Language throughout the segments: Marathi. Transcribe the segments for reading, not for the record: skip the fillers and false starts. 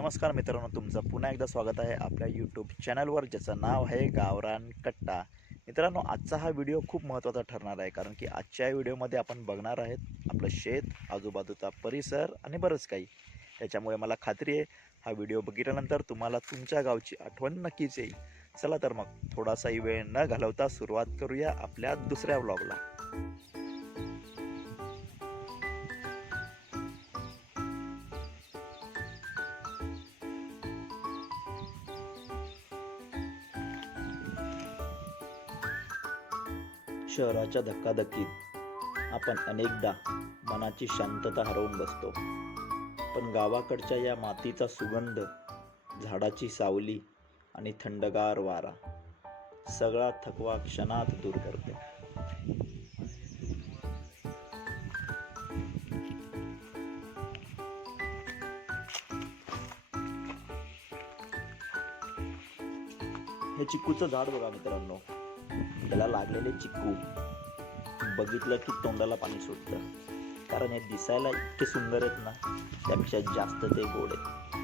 नमस्कार मित्रांनो, तुमचं पुन्हा एकदा स्वागत आहे आपल्या यूट्यूब चॅनलवर, ज्याचं नाव आहे गावरान कट्टा. मित्रांनो, आजचा हा व्हिडिओ खूप महत्त्वाचा ठरणार आहे, कारण की आजच्या व्हिडिओमध्ये आपण बघणार आहेत आपलं शेत, आजूबाजूचा परिसर आणि बरंच काही. त्याच्यामुळे मला खात्री आहे हा व्हिडिओ बघितल्यानंतर तुम्हाला तुमच्या गावची आठवण नक्कीच येईल. चला तर मग थोडासाही वेळ न घालवता सुरुवात करूया आपल्या दुसऱ्या व्लॉगला. शहराच्या धक्काधक्कीत आपण अनेकदा मनाची शांतता हरवून बसतो, पण गावाकडच्या या मातीचा सुगंध, झाडाची सावली आणि थंडगार वारा सगळा थकवा क्षणात दूर करतो. हे चिक्कूचं झाड बघा मित्रांनो, त्याला लागलेले चिक्कू बघितलं की तोंडाला पाणी सुटतं, कारण हे दिसायला इतके सुंदर आहेत ना, त्यापेक्षा जास्त ते गोड आहेत.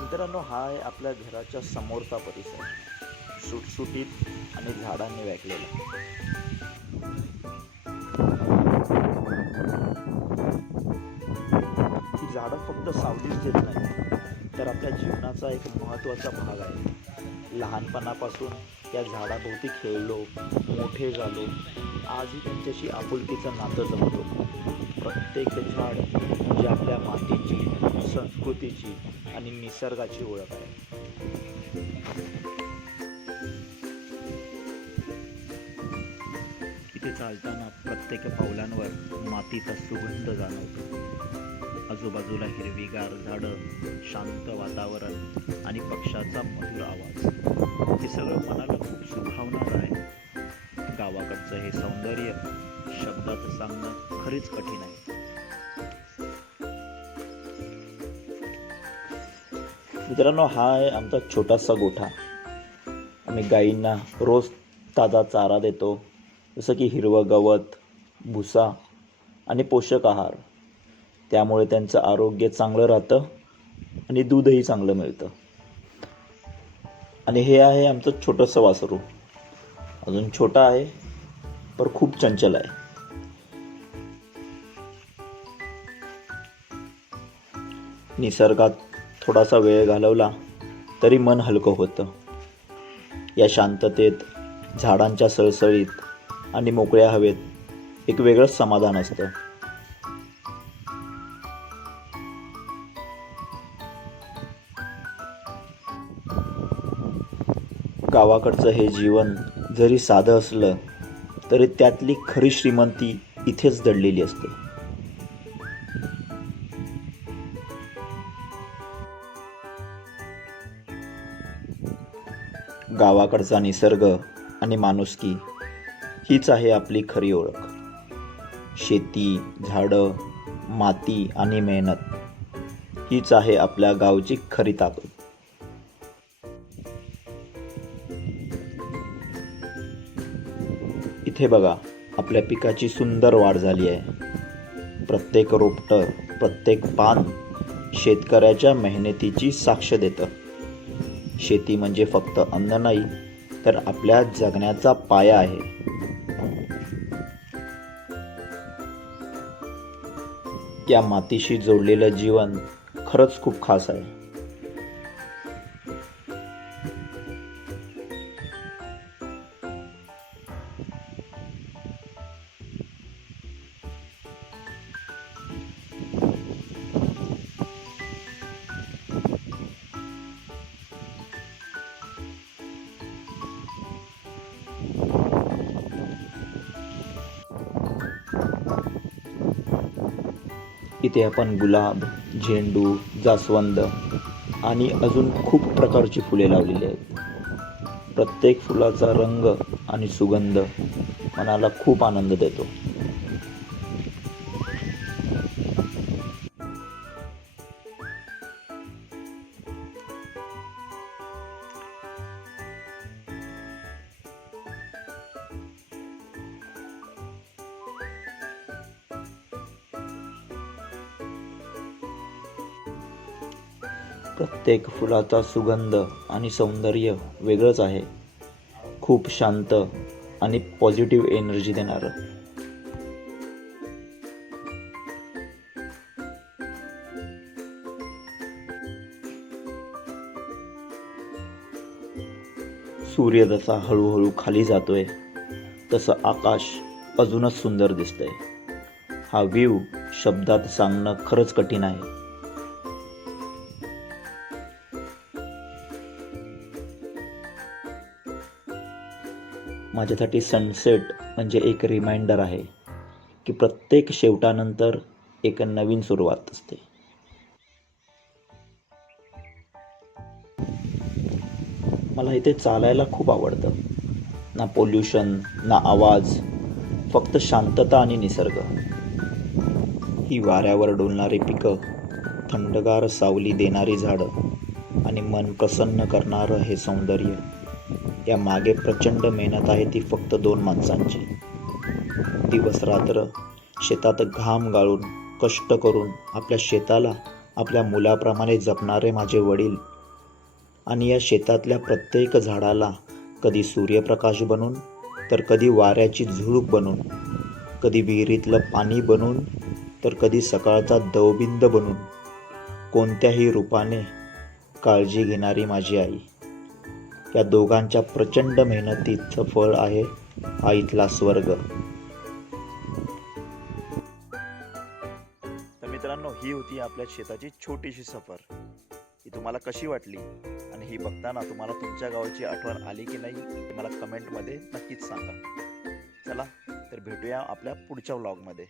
मित्रांनो, हा आहे आपल्या घराच्या समोरचा परिसर, सुटसुटीत आणि झाडांनी व्यापलेला. ही झाडं फक्त सावलीच देत नाही, तर आपल्या जीवनाचा एक महत्त्वाचा भाग आहे. लहानपणापासून या झाडाभोवती खेळलो, मोठे झालो, आजही त्यांच्याशी आपुलकीचं नातं जमतो. प्रत्येक झाड म्हणजे आपल्या मातीची, संस्कृतीची आणि निसर्गाची ओळख आहे. इथे चालताना प्रत्येक पावलांवर मातीचा सुगंध जाणवतो. आजूबाजूला हिरवीगार झाडं, शांत वातावरण आणि पक्ष्याचा मधुर आवाज, हे सगळं मनाला खूप सुखावणार आहे. गावाकडचं हे सौंदर्य शब्दात सांगणं खरीच कठीण आहे. मित्रांनो, हा आहे आमचा छोटासा गोठा. आम्ही गायींना रोज ताजा चारा देतो, जसं की हिरवं गवत, भुसा आणि पोषक आहार. त्यामुळे त्यांचं आरोग्य चांगलं राहतं आणि दूधही चांगलं मिळतं. आणि हे आहे आमचं छोटंसं वासरू. अजून छोटा आहे, पण खूप चंचल आहे. निसर्गात थोडासा वेळ घालवला तरी मन हलकं होतं. या शांततेत, झाडांच्या सळसळीत आणि मोकळ्या हवेत एक वेगळंच समाधान असतं. गावाकडचं हे जीवन जरी साधं असलं तरी त्यातली खरी श्रीमंती इथेच दडलेली असते. गावाकडचा निसर्ग आणि माणुसकी हीच आहे आपली खरी ओळख. शेती, झाडं, माती आणि मेहनत हीच आहे आपल्या गावची खरी ताकद. इथे बघा, आपल्या पिकाची सुंदर वाढ झाली आहे. प्रत्येक रोपटं, प्रत्येक पान शेतकऱ्याच्या मेहनतीची साक्ष देतं. शेती म्हणजे फक्त अन्न नाही, तर आपल्या जगण्याचा पाया आहे. या मातीशी जोडलेलं जीवन खरंच खूप खास आहे. इथे आपण गुलाब, झेंडू, जास्वंद आणि अजून खूप प्रकारची फुले लावलेली आहेत. प्रत्येक फुलाचा रंग आणि सुगंध मनाला खूप आनंद देतो. प्रत्येक फुलाचा सुगंध आणि सौंदर्य वेगळंच आहे. खूप शांत आणि पॉझिटिव्ह एनर्जी देणारं. सूर्य जसा हळूहळू खाली जातोय तसं आकाश अजूनच सुंदर दिसतंय. हा व्ह्यू शब्दात सांगणं खरंच कठीण आहे. माझ्यासाठी सनसेट म्हणजे एक रिमाइंडर आहे की प्रत्येक शेवटानंतर एक नवीन सुरुवात असते. मला इथे चालायला खूप आवडतं. ना पोल्युशन, ना आवाज, फक्त शांतता आणि निसर्ग. ही वाऱ्यावर डोलणारी पिकं, थंडगार सावली देणारी झाडं आणि मन प्रसन्न करणारं हे सौंदर्य. या मागे प्रचंड मेहनत आहे, ती फक्त 2 माणसांची. दिवस रात्र शेतात घाम गाळून, कष्ट करून आपल्या शेताला आपल्या मुलाप्रमाणे जपणारे माझे वडील. आणि या शेतातल्या प्रत्येक झाडाला कधी सूर्यप्रकाश बनून, तर कधी वाऱ्याची झुळूक बनून, कधी विहिरीतलं पाणी बनून, तर कधी सकाळचा दवबिंद बनून, कोणत्याही रूपाने काळजी घेणारी माझी आई. या दोघांच्या प्रचंड मेहनतीचं फळ आहे हा इथला स्वर्ग. तर मित्रांनो, ही होती आपल्या शेताची छोटीशी सफर. ही तुम्हाला कशी वाटली आणि ही बघताना तुम्हाला तुमच्या गावाची आठवण आली की नाही हे मला कमेंटमध्ये नक्कीच सांगा. चला तर भेटूया आपल्या पुढच्या व्लॉगमध्ये.